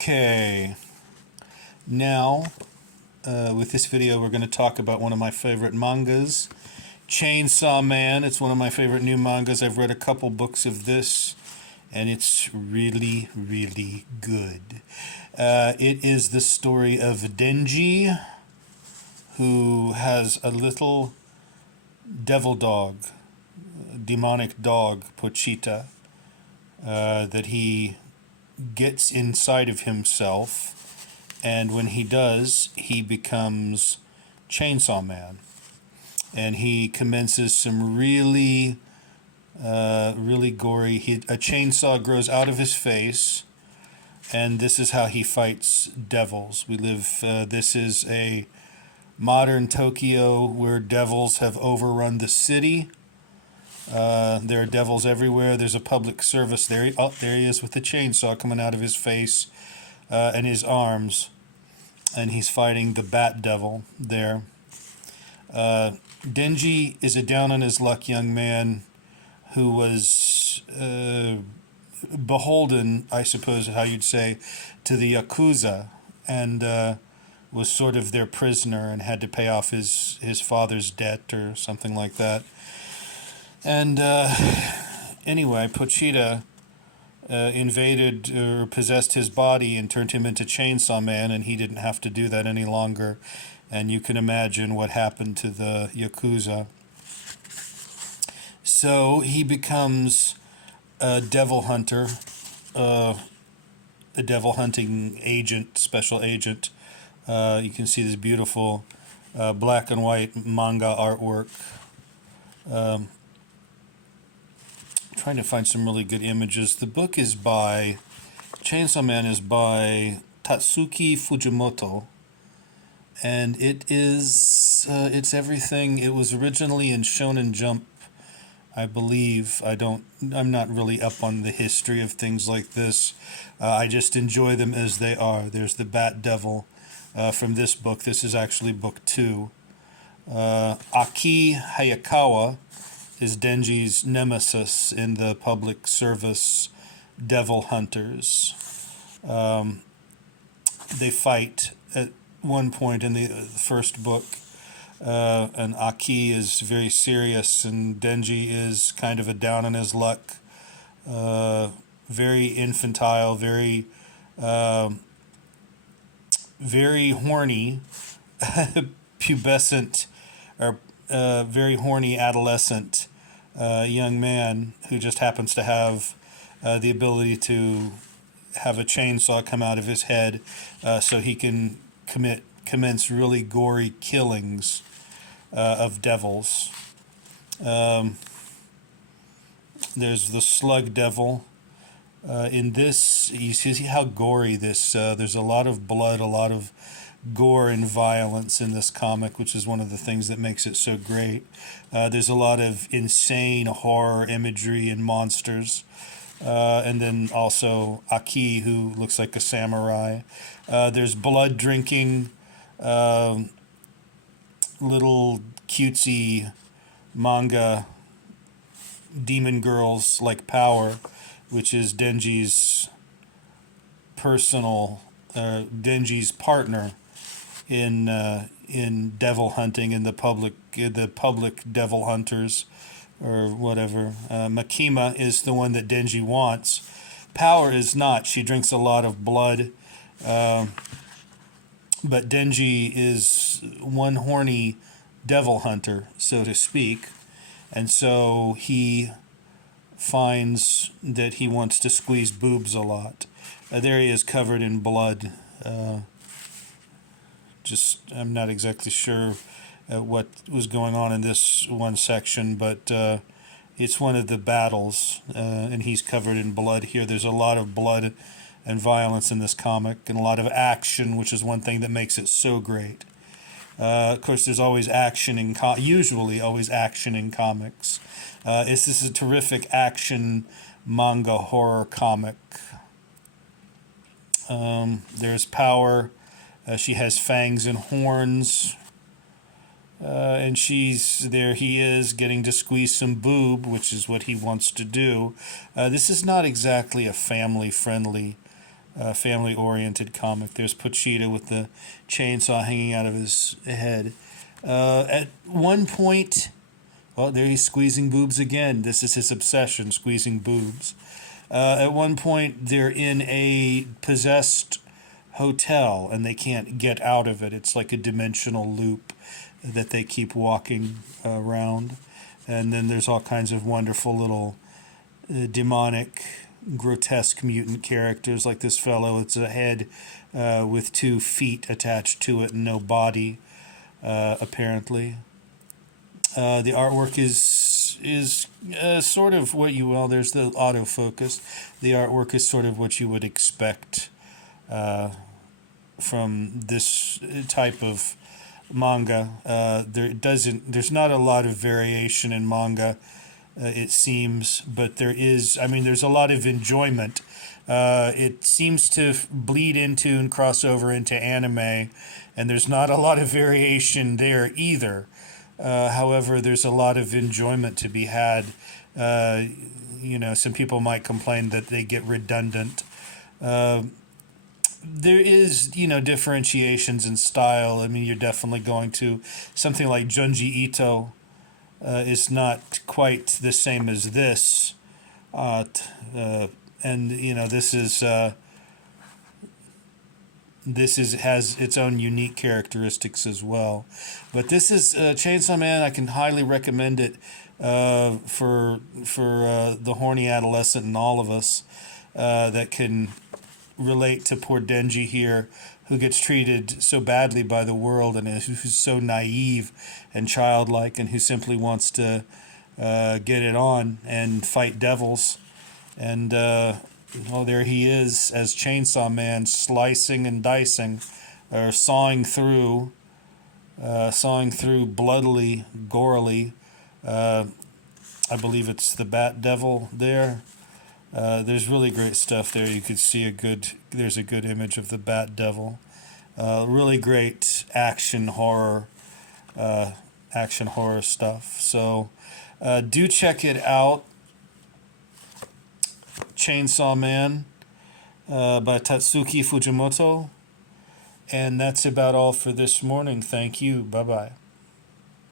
Okay, now with this video we're going to talk about one of my favorite mangas, Chainsaw Man. It's one of my favorite new mangas. I've read a couple books of this and it's really, really good. It is the story of Denji, who has a little devil dog, demonic dog, Pochita, that he gets inside of himself, and when he does, he becomes Chainsaw Man, and he commences some really gory. A chainsaw grows out of his face, and this is how he fights devils. This is a modern Tokyo where devils have overrun the city. There are devils everywhere. There's a public service there. Oh, there he is with the chainsaw coming out of his face and his arms. And he's fighting the Bat Devil there. Denji is a down-on-his-luck young man who was beholden, I suppose how you'd say, to the Yakuza, and was sort of their prisoner and had to pay off his father's debt or something like that. And anyway, Pochita invaded or possessed his body and turned him into Chainsaw Man, and he didn't have to do that any longer. And you can imagine what happened to the Yakuza. So he becomes a devil hunter, a devil hunting agent, special agent. You can see this beautiful black and white manga artwork. Trying to find some really good images. The book is by Chainsaw Man is by Tatsuki Fujimoto, and it's everything. It was originally in Shonen Jump, I believe. I'm not really up on the history of things like this. I just enjoy them as they are. There's the Bat Devil from this book. This is actually book 2. Aki Hayakawa is Denji's nemesis in the public service devil hunters. They fight at one point in the first book, and Aki is very serious, and Denji is kind of a down on his luck, very infantile, very horny, pubescent, or very horny adolescent young man who just happens to have the ability to have a chainsaw come out of his head so he can commence really gory killings of devils. There's the slug devil. In this, you see how gory this, there's a lot of blood, a lot of gore and violence in this comic, which is one of the things that makes it so great. There's a lot of insane horror imagery and monsters. And then also Aki, who looks like a samurai. There's blood drinking, little cutesy manga demon girls like Power, which is Denji's partner in devil hunting in the public devil hunters or whatever. Makima is the one that Denji wants. Power is not. She drinks a lot of blood. But Denji is one horny devil hunter, so to speak. And so he finds that he wants to squeeze boobs a lot. There he is covered in blood. I'm not exactly sure what was going on in this one section, but it's one of the battles, and he's covered in blood here. There's a lot of blood and violence in this comic, and a lot of action, which is one thing that makes it so great. Of course, there's always action usually always action in comics. This is a terrific action manga horror comic. There's Power. She has fangs and horns. And there he is getting to squeeze some boob, which is what he wants to do. This is not exactly a family-friendly family-oriented comic. There's Pochita with the chainsaw hanging out of his head. At one point, well, there he's squeezing boobs again. This is his obsession, squeezing boobs. At one point, they're in a possessed hotel and they can't get out of it. It's like a dimensional loop that they keep walking around. And then there's all kinds of wonderful little demonic, grotesque mutant characters like this fellow. It's a head with 2 feet attached to it and no body, apparently. The artwork is sort of what you, well, there's the autofocus. The artwork is sort of what you would expect from this type of manga. There's not a lot of variation in manga, it seems, but there's a lot of enjoyment. It seems to bleed into and cross over into anime, and there's not a lot of variation there either. However, there's a lot of enjoyment to be had. Some people might complain that they get redundant. There is, differentiations in style. I mean, you're definitely going to something like Junji Ito is not quite the same as this, and this has its own unique characteristics as well. But this is Chainsaw Man. I can highly recommend it for the horny adolescent in all of us that can relate to poor Denji here, who gets treated so badly by the world and who's so naive and childlike and who simply wants to get it on and fight devils. And there he is as Chainsaw Man, slicing and dicing, or sawing through bloodily, gorily. I believe it's the Bat Devil there. There's really great stuff there. You could see there's a good image of the Bat Devil. Really great action horror stuff. So do check it out. Chainsaw Man by Tatsuki Fujimoto. And that's about all for this morning. Thank you. Bye-bye.